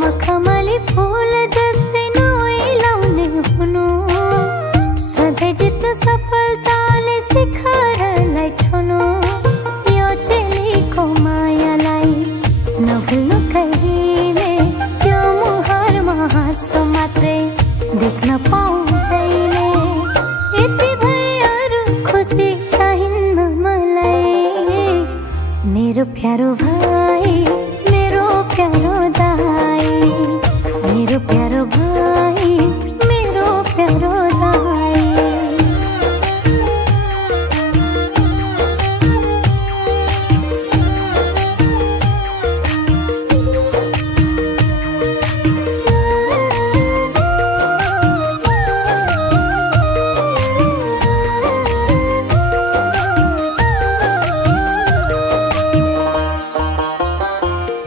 मखमली फूल जस्तै नोई लाउने हुनु, सधैँ जित्नु सफलताले शिखरलाई छुनु। यो चेलीको मायालाई नभुल्नु कहिले, त्यो मुहारमा हाँसो मात्रै देख्न पाउँछैले। यति भए अरू खुसी चाहिन्न मलाई, मेरो प्यारो